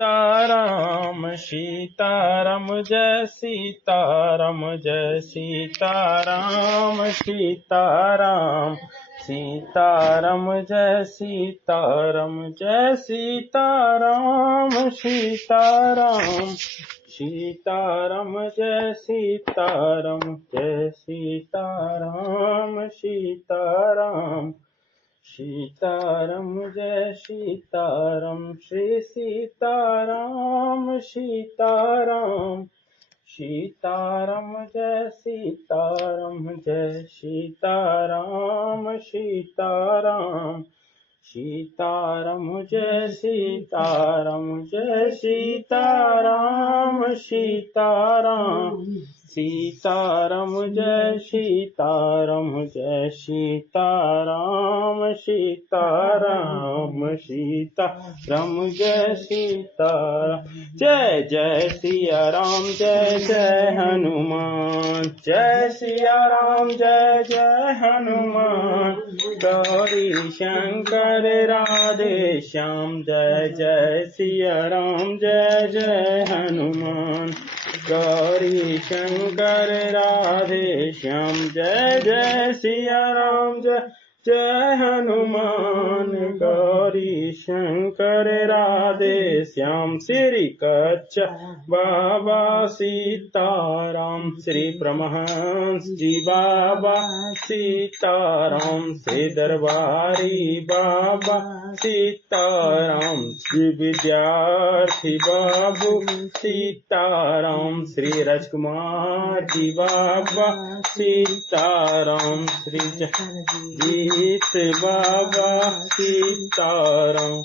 सीताराम सीताराम जय सीताराम जय सीताराम सीताराम सीताराम जय सीताराम जय सीताराम सीताराम सीताराम जय सीताराम जय सीताराम सीताराम सीताराम जय सीताराम श्री सीताराम सीताराम सीताराम जय सीताराम जय सीताराम सीताराम सीताराम जय सीताराम जय सीताराम सीताराम सीताराम जय सीताराम जय सीताराम सीताराम सीताराम जय सीताराम जय जय सिया राम जय जय हनुमान जय सिया राम जय जय हनुमान गौरी शंकर राधे श्याम जय जय सिया राम जय जय हनुमान गौरी शंकर राधे श्याम जय जय सिया राम जय जय हनुमान गौरी शंकर राधे श्याम श्री कच्छ बाबा सीताराम श्री परमहंस जी बाबा सीताराम श्री दरबारी बाबा सीताराम श्री विद्यार्थी बाबू सीताराम श्री राजकुमार जी बाबा सीताराम श्री जीत बाबा सीताराम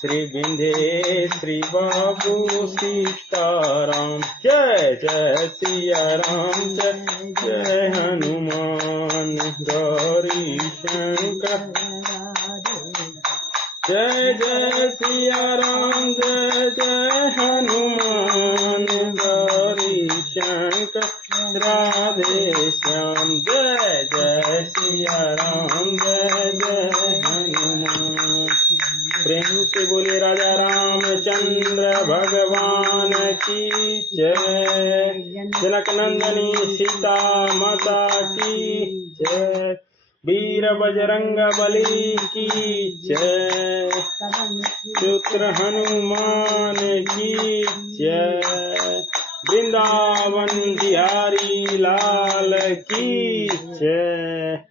श्री विंध्य श्री बाबू सीताराम जय जय सिया राम जय जय हनुमान गौरी शंकर जय जय सिया राम जय जय हनुमान गौरी शंकर राधे श्याम जय जय सिया राम जय जय हनुमान प्रेम से बोले राजा रामचंद्र भगवान की जय जनक नंदनी सीता माता की जय वीर बजरंग बली की जय शुक्र हनुमान की जय वृंदावन बिहारी लाल की जय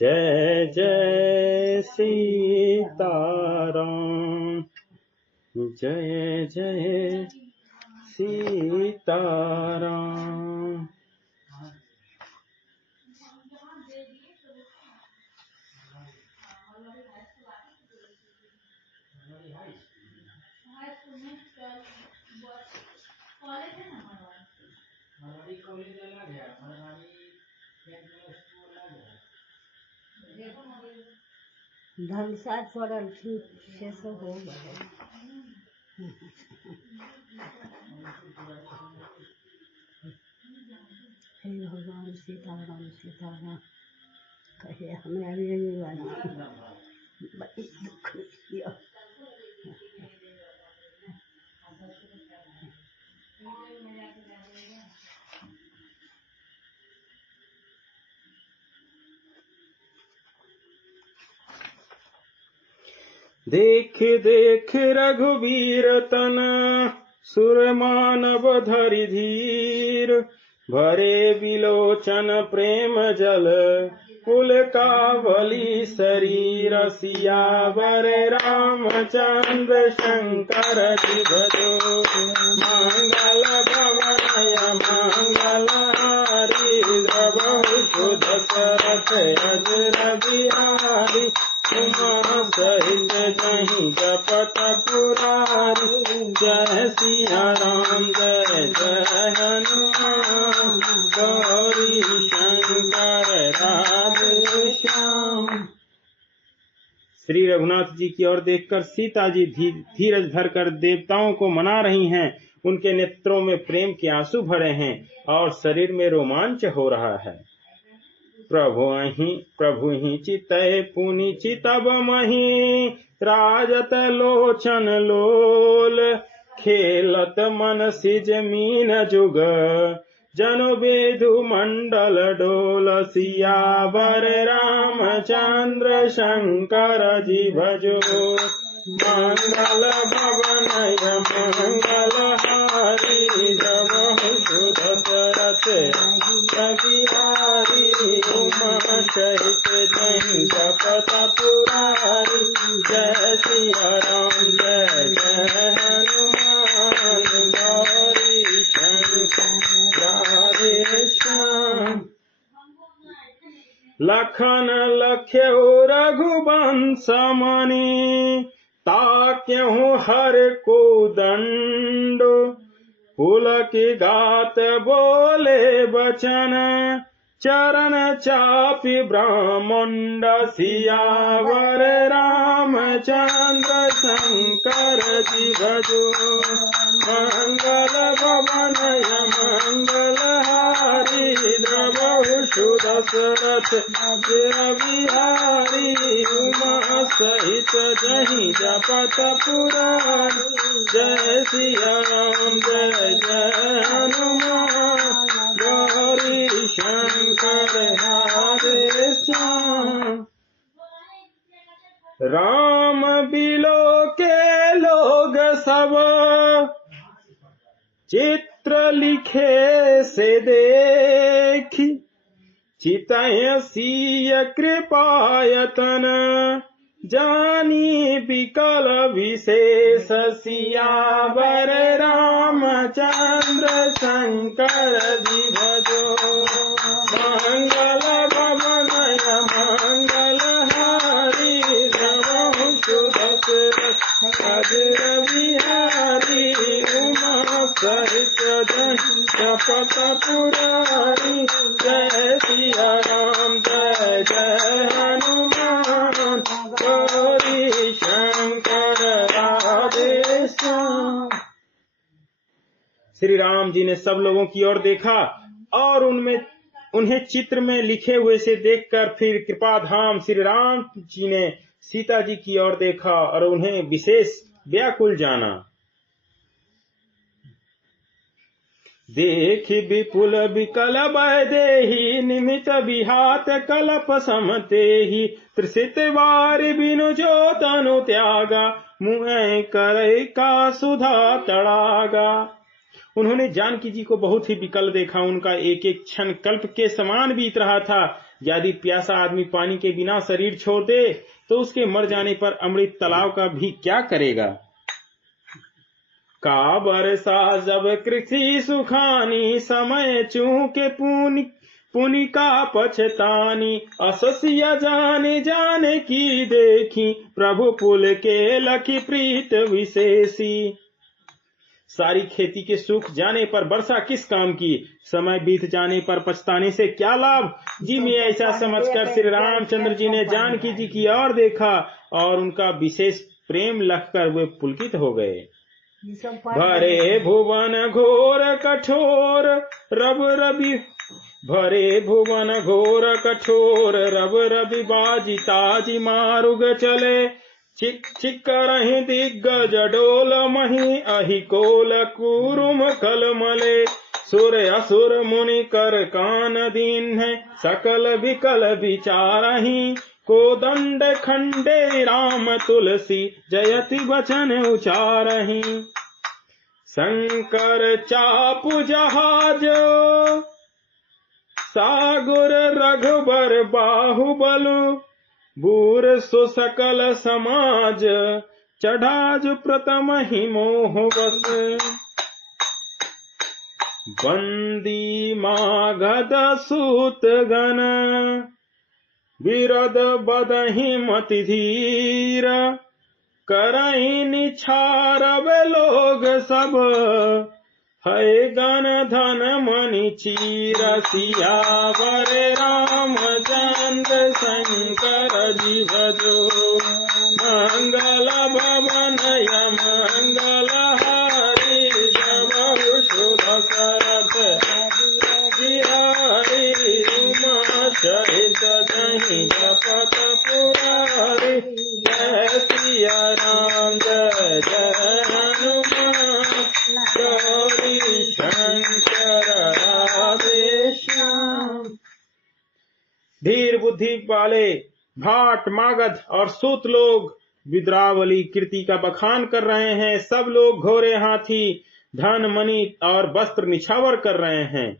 जय जय सीताराम जय जय सीताराम धनसा पड़ल ठीक से सब हो गए हे भगवान सीताराम सीताराम कहे हमें अभी वाला बड़ी दुख किया देख देख रघुवीर तन सुर मानव धरि धीर भरे विलोचन प्रेम जल कुल कावली शरीर सियावर रामचंद्र शंकर जी भजो मंगल भवनय मंगल हारी द्रवहु सुदशरथ अजर बिहारी उमा सहित जहीं जपत पुरारी जय सिया राम जय जय हनुमान गौरी शंकर राधे श्याम। श्री रघुनाथ जी की ओर देखकर सीता जी धीरज धरकर देवताओं को मना रही हैं। उनके नेत्रों में प्रेम के आंसू भरे हैं और शरीर में रोमांच हो रहा है। प्रभु ही चितय पुनि चितब मही राजत लोचन लोल खेलत मन सिज मीन जुग जनु बेदु मंडल डोल सियावर रामचंद्र शंकर जी भजो मंगल भवनय मंगल हारी जमहु सुदशरथ बिहारी उमा सहित जय जपत पुरारी जय सिया राम जय जय हनुमान गौरी शंकर राधे श्याम लखन लख्यो रघुवंश मणि ताक्यहु हर को दंड पुलक गात बोले बचन चरण चापि ब्रह्मंड सियावर रामचंद्र शंकर जी भजो मंगल भवनय मंगल हारी द्रवहु सुदशरथ बिहारी उमा सहित जहि जपत पुरारी जय सिया राम जय जय हनुमान गौरी शंकर राधे श्याम राम बिलो के लोग सब चित्र लिखे से देखी चितय सीय कृपायतन जानी विकल विशेष सियावर रामचंद्र शंकर जी भजो मंगल भवनय मंगल हारी जमहु सुदशरथ बिहारी उमा सहित जपत पुरारी जय सिया राम जय जय हनुमान गौरी शंकर राधे श्याम। श्री राम जी ने सब लोगों की ओर देखा और उन्हें चित्र में लिखे हुए से देखकर फिर कृपाधाम श्री राम जी ने सीता जी की ओर देखा और उन्हें विशेष व्याकुल जाना। देखि विपुल विकल वैदेही निमित विहात कलप समतेहि त्रिसित वारि बिनु जो तनु त्यागा मुँह करे का सुधा तड़ागा। उन्होंने जानकी जी को बहुत ही विकल देखा। उनका एक एक क्षण कल्प के समान बीत रहा था। यदि प्यासा आदमी पानी के बिना शरीर छोड़ दे तो उसके मर जाने पर अमृत तालाब का भी क्या करेगा। का बरसा जब कृषि सुखानी समय चूके पुनि का पछतानी अससिया जाने जाने की देखी प्रभु पुल के लखी प्रीत विशेषी। सारी खेती के सूख जाने पर वर्षा किस काम की, समय बीत जाने पर पछताने से क्या लाभ। जी में ऐसा समझकर श्री रामचंद्र जी ने जानकी जी की ओर देखा और उनका विशेष प्रेम लखकर वे पुलकित हो गए। भरे भुवन घोर कठोर रब रवि भरे भुवन घोर कठोर रब रवि बाजी ताजी मारुग चले चिक चिक करहि दिग्गज डोल मही अहि कोल कुरुम कलमले सुर असुर मुनि कर कान दीन है सकल विकल विचारहि को दंड खंडे राम तुलसी जयति वचन उचारहि। शंकर चापु जहाज सागर रघुबर बाहुबलु बूर सो सकल समाज चढ़ाज प्रथम ही मोह बस। बंदी मागध सूत गण विरद बदहि मति धीर करहि निछारब लोग सब है गण धन मणि चीर। सियावर रामचंद्र शंकर जी भजो मंगल भवनय मंगल हारी जमहु सुदशरथ बिहारी उमा सहित जहि जपत पुरारी जय सिया राम जय जय हनुमान गौरी शंकर राधे श्याम। धीर बुद्धि वाले भाट, मागध और सूत लोग विद्रावली कीर्ति का बखान कर रहे हैं। सब लोग घोड़े, हाथी, धन, मणि और वस्त्र निछावर कर रहे हैं।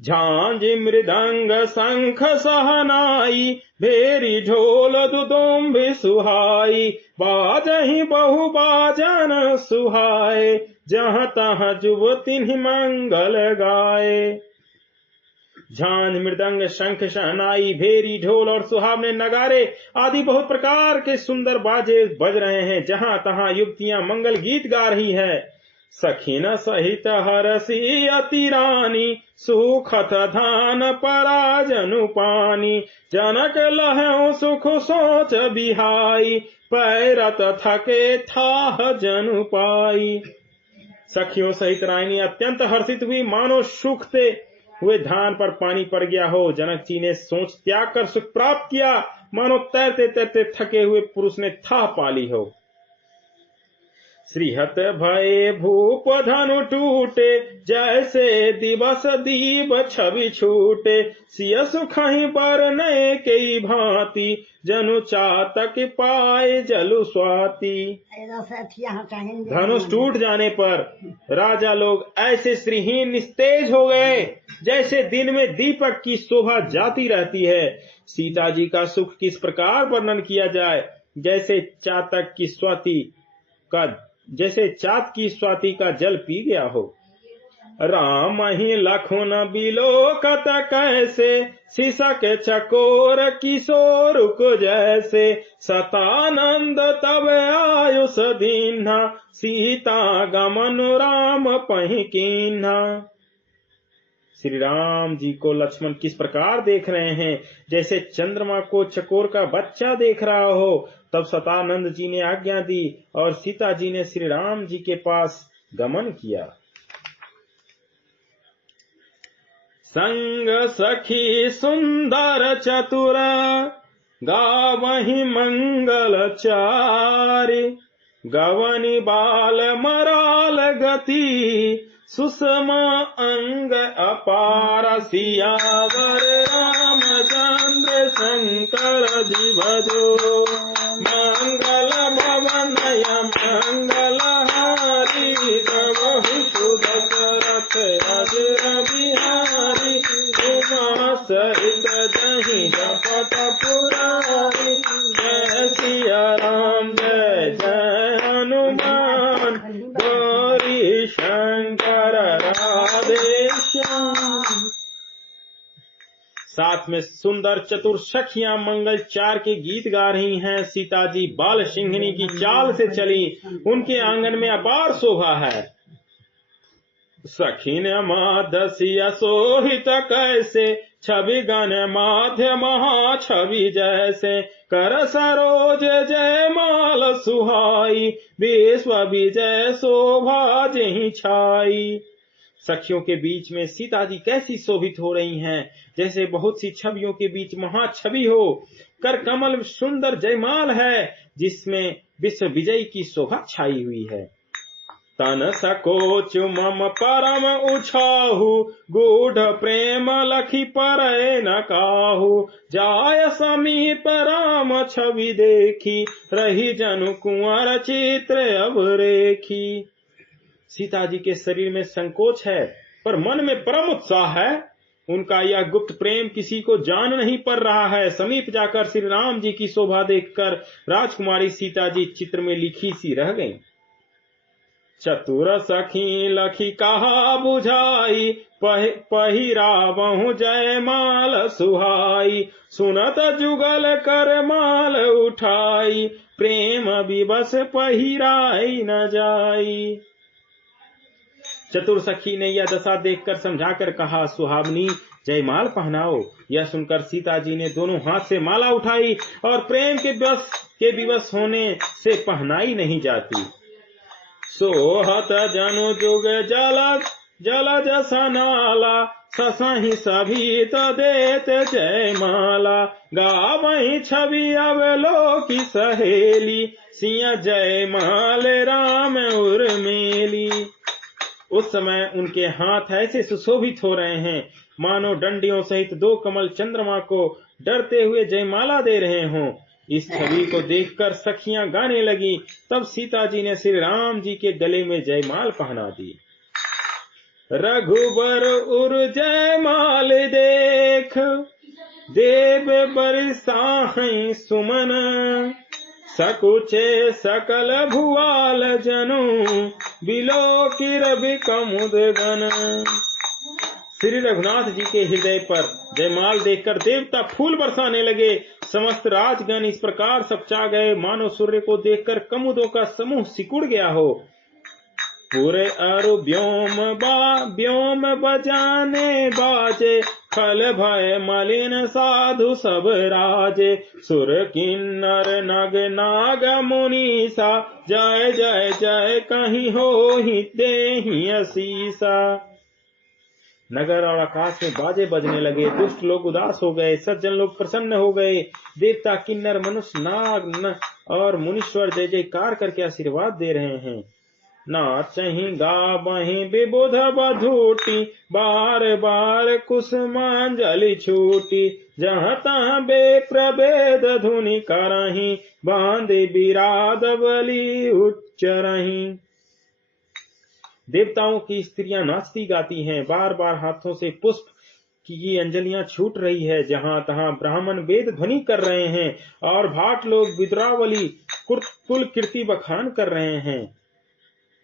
झांझ, मृदंग, शंख, सहनाई, भेरी, ढोल, दुदुम्भी सुहाई, बाजहि बहु बाजन सुहाए, जहाँ तहाँ जुवती मंगल गाए। झांझ, मृदंग, शंख, शहनाई, भेरी, ढोल और सुहावने नगारे आदि बहुत प्रकार के सुंदर बाजे बज रहे हैं। जहां तहां युवतियां मंगल गीत गा रही है। सखीन सहित हरसी अति रानी, सुखत धान परा जनु पानी, जनक लहु सुख सोच बिहाई, पैरत थके थाह जनु पाई। सखियों सहित रानी अत्यंत हर्षित हुई, मानो सूखते हुए धान पर पानी पड़ गया हो। जनक जी ने सोच त्याग कर सुख प्राप्त किया, मानो तैरते तैरते थके हुए पुरुष ने थाह पाली हो। श्रीहत भये भूप धनु टूटे, जैसे दिवस दीप छवि छूटे, सिय सुखहि बरने कई भांति, जनु चातक पाए जलु स्वाति। धनुष टूट जाने पर राजा लोग ऐसे श्रीहीन निस्तेज हो गए, जैसे दिन में दीपक की शोभा जाती रहती है। सीता जी का सुख किस प्रकार वर्णन किया जाए, जैसे चात की स्वाति का जल पी गया हो। राम ही लखुन बिलोकत कैसे, सिसक चकोर किशोर को जैसे, सतानंद तब आयुष दीन्हा, सीता गमन राम पहि कीन्हा। श्री राम जी को लक्ष्मण किस प्रकार देख रहे हैं, जैसे चंद्रमा को चकोर का बच्चा देख रहा हो। तब सतानंद जी ने आज्ञा दी और सीता जी ने श्री राम जी के पास गमन किया। संग सखी सुंदर चतुर, गावहि मंगल चारि, गवनि बाल मराल गति, सुषमा अंग अपार, सियावर रामचंद्र शंकर दिवदो, मंगल भवनय मंगल हारी, गवहु सुदशरथ अजर बिहारी, उमा सहित जहि जपत पुरारी, जय सिया राम जय जय हनुमान, गौरी शंकर राधे श्याम। साथ में सुंदर चतुर सखियां मंगल चार के गीत गा रही हैं। सीता जी बाल सिंहनी की चाल से चली, उनके आंगन में अपार शोभा है। सखी ने माधसिया सोहित कैसे, छवि गण माध्य महा छवि जैसे, कर सरोज जय माल सुहाई, विश्व विजय शोभा जहीं छाई। सखियों के बीच में सीता जी कैसी शोभित हो रही हैं, जैसे बहुत सी छवियों के बीच महाछवि हो। कर कमल सुंदर जयमाल है, जिसमें विश्व विजय की शोभा छाई हुई है। तन सकोच मम परम उछाहु, गूढ़ प्रेम लखी परय न काहू, जाय समीप राम छवि देखी, रही जनु कुंवर चित्र अब रेखी। सीता जी के शरीर में संकोच है, पर मन में परम उत्साह है। उनका यह गुप्त प्रेम किसी को जान नहीं पड़ रहा है। समीप जाकर श्री राम जी की शोभा देखकर राजकुमारी सीता जी चित्र में लिखी सी रह गईं। चतुर सखी लखी कहा बुझाई, पहिरावहु जय माल सुहाई, सुनत जुगल कर माल उठाई, प्रेम विवश पहिराई न जाई। चतुर सखी ने यह दशा देखकर समझाकर कहा, सुहावनी जयमाल पहनाओ। यह सुनकर सीता जी ने दोनों हाथ से माला उठाई और प्रेम के विवश होने से पहनाई नहीं जाती। सोहत जनु जुग जलज सनाला, ससहि सभी तो देत जयमाला, गावहि छवि अवलोकी सहेली, सिया जयमाल राम उर्मिली। उस समय उनके हाथ ऐसे सुशोभित हो रहे हैं मानो डंडियों सहित 2 कमल चंद्रमा को डरते हुए जयमाला दे रहे हों। इस छवि को देखकर सखियां गाने लगी। तब सीता जी ने श्री राम जी के गले में जयमाल पहना दी। रघुबर उर जयमाल देख, देव बरसाहि सुमन, सकुचे सकल भुआल जनु, बिलोकिर बिकमुद गन। श्री रघुनाथ जी के हृदय पर जयमाल देखकर देवता फूल बरसाने लगे। समस्त राजगण इस प्रकार सपचा गए मानो सूर्य को देखकर कमुदों का समूह सिकुड़ गया हो। पूरे अरु व्योम बजाने बाजे, खल भय मलिन साधु सब राजे, सुर किन्नर नग नाग मुनीसा, जय जय जय कहीं हो ही देहि असीसा। नगर और आकाश में बाजे बजने लगे। दुष्ट लोग उदास हो गए, सज्जन लोग प्रसन्न हो गए। देवता, किन्नर, मनुष्य, नाग और मुनीश्वर जय जयकार करके आशीर्वाद दे रहे हैं। नाचहि गावहि विबुध बधूटी, बार बार कुसुमांजलि छूटी, जहाँ तहाँ बे प्रभेद धुनि करहि, बांधे बिराद बलि उच्चरहि। देवताओं की स्त्रियां नाचती गाती हैं, बार बार हाथों से पुष्प की अंजलियां छूट रही है। जहां तहां ब्राह्मण वेद ध्वनि कर रहे हैं और भाट लोग विद्रावली कुल कीर्ति बखान कर रहे हैं।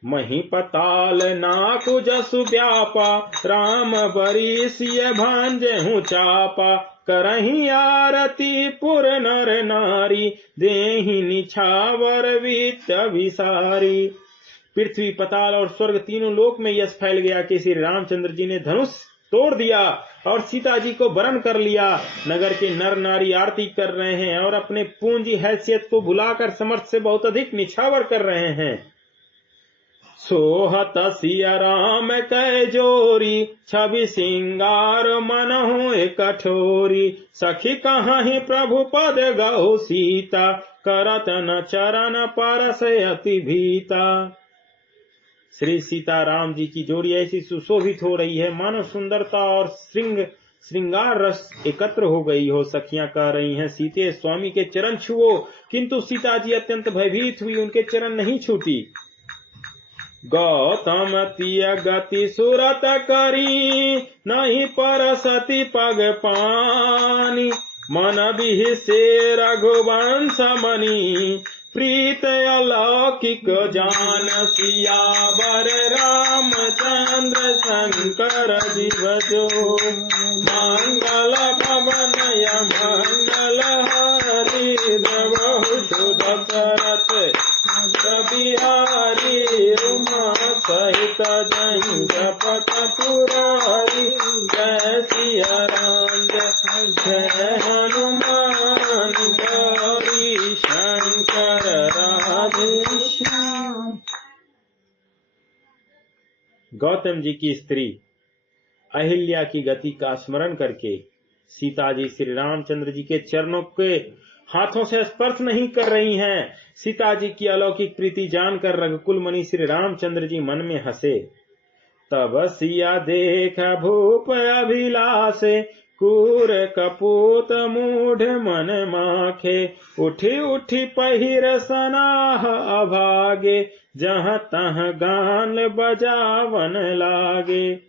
मही पताल नाकु जसु व्यापा, राम बरीसिय भांजहु चापा, करहि आरती पुर नर नारी, देहि निछावर वित्त विसारी। पृथ्वी, पताल और स्वर्ग तीनों लोक में यश फैल गया कि श्री रामचंद्र जी ने धनुष तोड़ दिया और सीता जी को वरण कर लिया। नगर के नर नारी आरती कर रहे हैं और अपने पूंजी हैसियत को भुलाकर समर्थ से बहुत अधिक निछावर कर रहे हैं। सोहत सिया राम कै जोरी, छवि सिंगार मनहु कठोरी, सखी कहाहि प्रभु पद गौ सीता, करत न चरण परस अति भीता। श्री सीता राम जी की जोड़ी ऐसी सुशोभित हो रही है मानो सुंदरता और श्रृंगार रस एकत्र हो गई हो। सखियां कह रही हैं, सीते स्वामी के चरण छुओ, किंतु सीता जी अत्यंत भयभीत हुई, उनके चरण नहीं छूती। गौतम तिय गति सुरत करी, नहीं परसति पग पानी, मन बिहि से रघुवंश मणि, प्रीत अलौकिक जान सियावर रामचंद्र शंकर जीवजो, मंगल भवनय मंगल हरि, द्रवहु सुध करत बिहारी, उमा सहित जय जपत पुरारी, जय सिया राम जय हनुमान गौरी शंकर राधेश्याम। गौतम जी की स्त्री अहिल्या की गति का स्मरण करके सीता जी श्री रामचंद्र जी के चरणों के हाथों से स्पर्श नहीं कर रही हैं। सीता जी की अलौकिक प्रीति जानकर रघुकुल मणि श्री रामचंद्र जी मन में हंसे। तब सिया देख भूप अभिलाषे, कूर कपूत मूढ़ मन माखे, उठी उठी पहिर सनाह अभागे, जहाँ तहाँ गान बजावन लागे।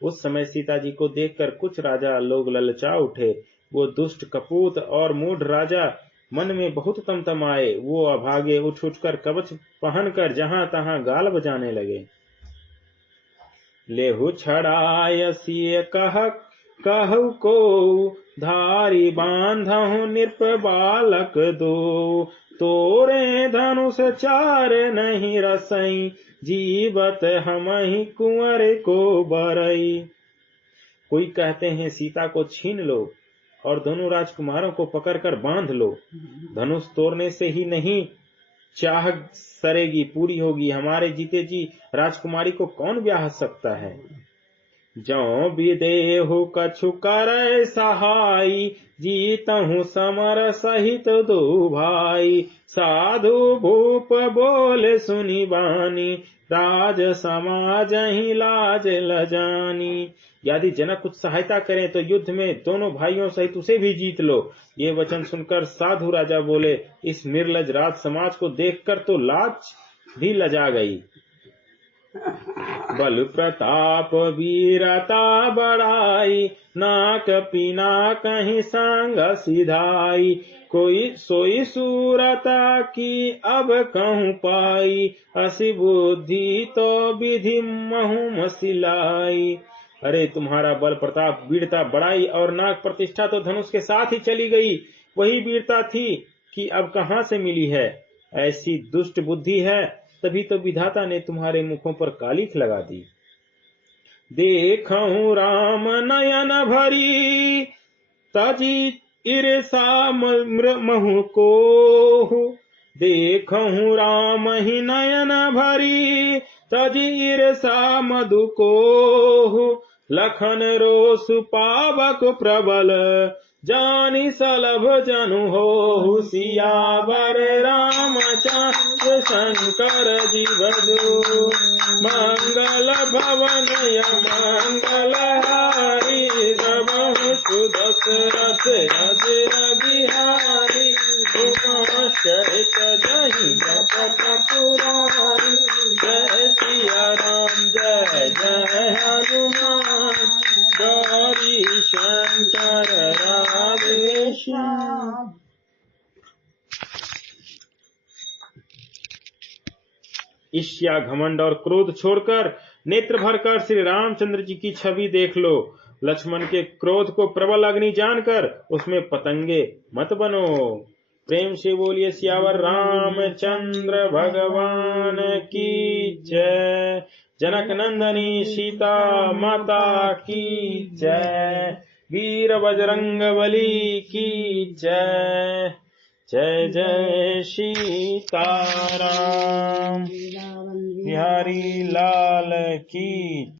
उस समय सीता जी को देखकर कुछ राजा लोग ललचा उठे। वो दुष्ट, कपूत और मूढ़ राजा मन में बहुत तमतमाए। वो अभागे उठ उठकर कवच पहनकर जहां तहां गाल बजाने लगे। लेहु छड़ाय सिय कहु को, धारी बांधहु नृप बालक दो, तोरे धनुष चार नहीं रसई, जीवत हमहि कुंवर को बरई। कोई कहते हैं सीता को छीन लो और दोनों राजकुमारों को पकड़कर बांध लो। धनुष तोड़ने से ही नहीं चाह सरेगी पूरी होगी। हमारे जीते जी राजकुमारी को कौन ब्याह सकता है। जौ विदेहु कछु करे सहाई, जीतहु समर सहित दो भाई। साधु भूप बोले सुनि बानी, राज समाज ही लाज लजानी। यदि जनक कुछ सहायता करें तो युद्ध में दोनों भाइयों सहित उसे भी जीत लो। ये वचन सुनकर साधु राजा बोले, इस निर्लज राज समाज को देखकर तो लाज भी लजा गई। बल प्रताप वीरता बढ़ाई, नाक पीना कहीं संग सिधाई। कोई सोई सूरता की अब कहूँ पाई, असी बुद्धि तो विधि महु मसिलाई। अरे तुम्हारा बल प्रताप वीरता बढ़ाई और नाक प्रतिष्ठा तो धनुष के साथ ही चली गई। वही वीरता थी कि अब कहाँ से मिली है। ऐसी दुष्ट बुद्धि है, तभी तो विधाता ने तुम्हारे मुखों पर कालिख लगा दी। देखूं राम नयन भरी, तजी ईर्षा महु को। देखूं राम ही नयन भरी, तजी ईर्षा मधु को। लखन रोष पावक प्रबल, जानी सलभ जनु हो। सियावर रामचंद्र शंकर जी भजो, मंगल भवन मंगल हारी। प्रभु सुदशरथ अजर बिहारी, चरित दही जपत पुरारी। जय सिया राम जय जय हनुमान, गौरी शंकर राधे श्याम। ईर्ष्या घमंड और क्रोध छोड़कर नेत्र भरकर श्री रामचंद्र जी की छवि देख लो। लक्ष्मण के क्रोध को प्रबल अग्नि जानकर उसमें पतंगे मत बनो। प्रेम से बोलिए सियावर रामचंद्र भगवान की जय। जनक नंदनी सीता माता की जय। वीर बजरंग बली की जय। जय जय सीताराम। बिहारी लाल की